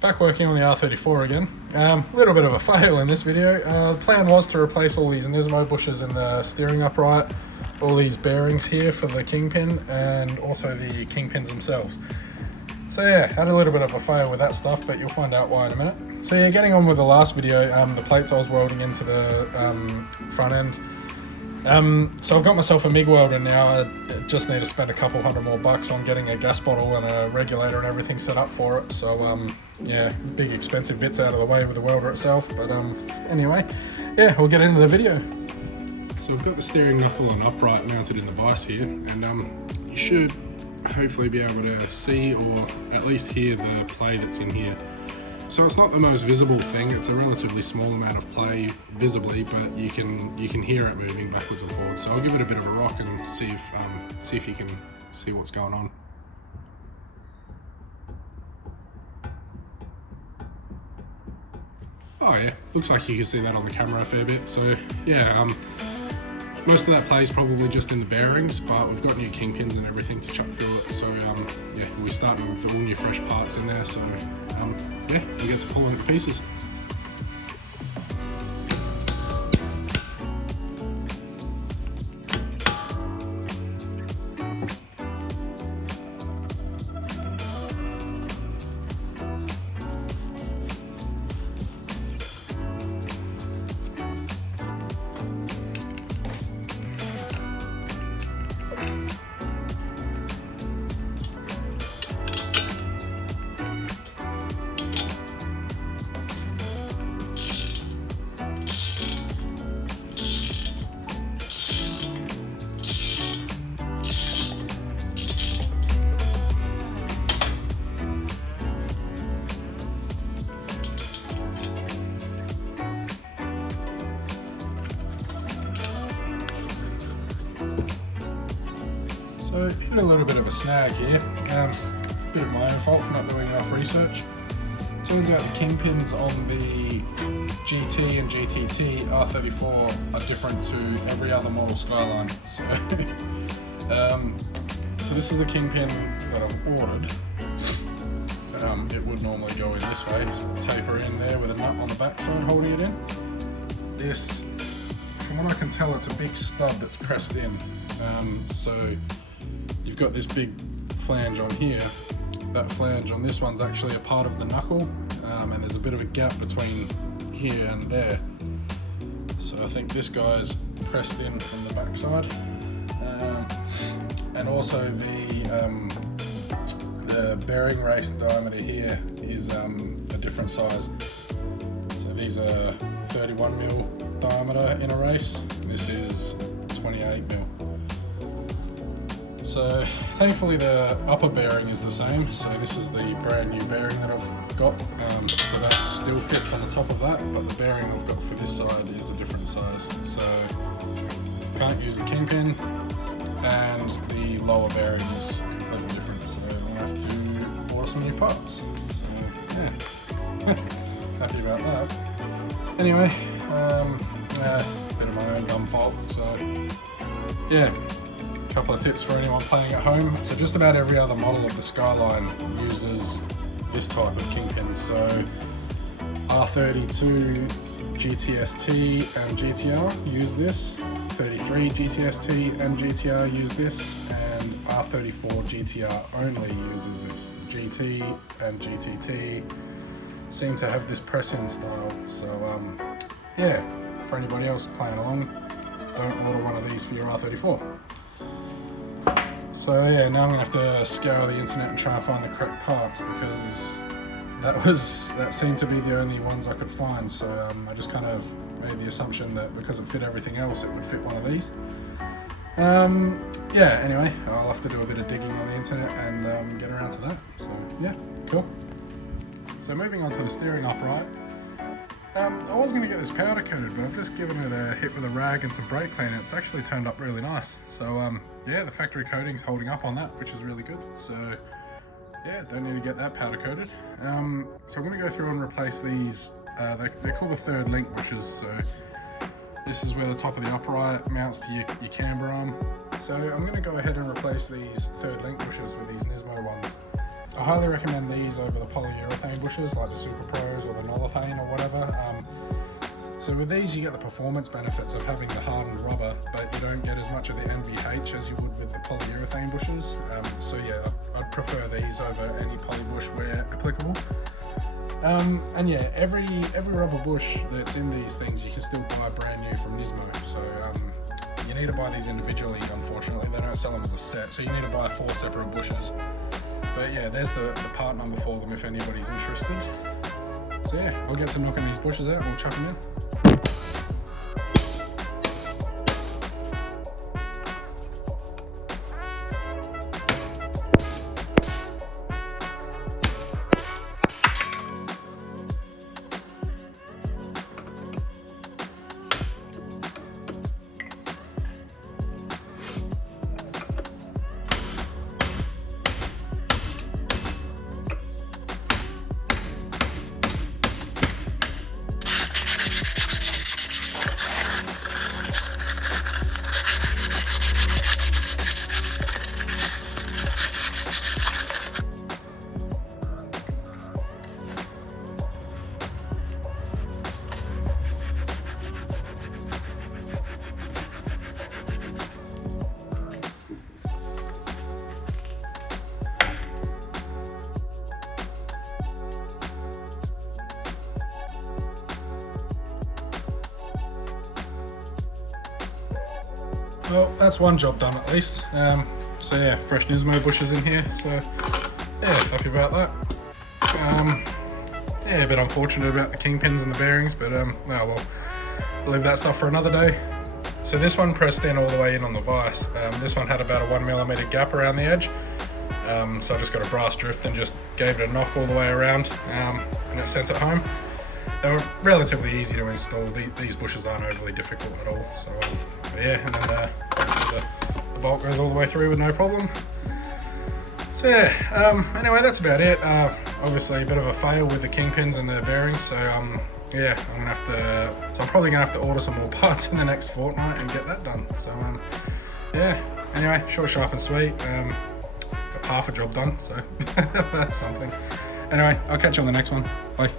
Back working on the R34 again. A little bit of a fail in this video. The plan was to replace all these Nismo bushes in the steering upright, all these bearings here for the Kingpin, and also the Kingpins themselves. So yeah, had a little bit of a fail with that stuff, but you'll find out why in a minute. So yeah, getting on with the last video, the plates I was welding into the front end. So I've got myself a MIG welder now. I just need to spend a couple $100 more on getting a gas bottle and a regulator and everything set up for it. So yeah, big expensive bits out of the way with the welder itself. But anyway, yeah, we'll get into the video. So I've got the steering knuckle on upright mounted in the vise here, and you should hopefully be able to see or at least hear the play that's in here. So it's not the most visible thing, it's a relatively small amount of play visibly, but you can hear it moving backwards and forwards. So I'll give it a bit of a rock and see if you can see what's going on. Oh yeah, looks like you can see that on the camera a fair bit. So yeah, most of that play is probably just in the bearings, but we've got new Kingpins and everything to chuck through it. So yeah, we're starting with all new fresh parts in there. So yeah, we get to pulling it to pieces. So hit a little bit of a snag here, bit of my own fault for not doing enough research. Turns out the Kingpins on the GT and GTT R34 are different to every other model Skyline. So this is the Kingpin that I've ordered. It would normally go in this way, so taper in there with a nut on the back side holding it in. This, from what I can tell, it's a big stud that's pressed in. So you've got this big flange on here. That flange on this one's actually a part of the knuckle, and there's a bit of a gap between here and there. So I think this guy's pressed in from the back side. And also the bearing race diameter here is a different size. So these are 31mm diameter in a race. This is 28mm. So thankfully the upper bearing is the same. So this is the brand new bearing that I've got. So that still fits on the top of that, but the bearing I've got for this side is a different size. So can't use the Kingpin, and the lower bearing is completely different. So I'm gonna have to order some new parts. So yeah, happy about that. Anyway, bit of my own dumb fault. So yeah. Couple of tips for anyone playing at home. So just about every other model of the Skyline uses this type of Kingpin. So R32 GTST and GTR use this, 33 GTST and GTR use this, and R34 GTR only uses this. GT and GTT seem to have this press-in style. So yeah, for anybody else playing along, don't order one of these for your R34. So yeah, now I'm gonna have to scour the internet and try and find the correct parts, because that seemed to be the only ones I could find. So I just kind of made the assumption that because it fit everything else, it would fit one of these. Yeah, anyway, I'll have to do a bit of digging on the internet and get around to that. So yeah, cool. So moving on to the steering upright. I was going to get this powder coated, but I've just given it a hit with a rag and some brake cleaner. It's actually turned up really nice. So yeah, the factory coating's holding up on that, which is really good. So yeah, don't need to get that powder coated. So I'm going to go through and replace these. They're called the third link bushes. So this is where the top of the upright mounts to your camber arm. So I'm going to go ahead and replace these third link bushers with these Nismo ones. I highly recommend these over the polyurethane bushers like the Super Pros or the Nolithane or whatever. So with these you get the performance benefits of having the hardened rubber, but you don't get as much of the NVH as you would with the polyurethane bushers. So yeah, I'd prefer these over any poly bush where applicable. And yeah, every rubber bush that's in these things you can still buy brand new from Nismo. So you need to buy these individually, unfortunately. They don't sell them as a set, so you need to buy 4 separate bushers. But yeah, there's the part number for them if anybody's interested. So yeah, I'll get to knocking these bushes out and we'll chuck them in. Well, that's one job done at least. So yeah, fresh Nismo bushes in here, so yeah, happy about that. Yeah, a bit unfortunate about the kingpins and the bearings, but oh well, I'll leave that stuff for another day. So this one pressed in all the way in on the vise. This one had about a 1mm gap around the edge, so I just got a brass drift and just gave it a knock all the way around, and it sent it home. They were relatively easy to install. These bushes aren't overly difficult at all. So yeah, and then the bolt goes all the way through with no problem. So yeah, anyway, that's about it. Obviously a bit of a fail with the kingpins and the bearings. So yeah, I'm probably gonna have to order some more parts in the next fortnight and get that done. So yeah, anyway, short, sharp and sweet. Got half a job done, so that's something. Anyway, I'll catch you on the next one. Bye.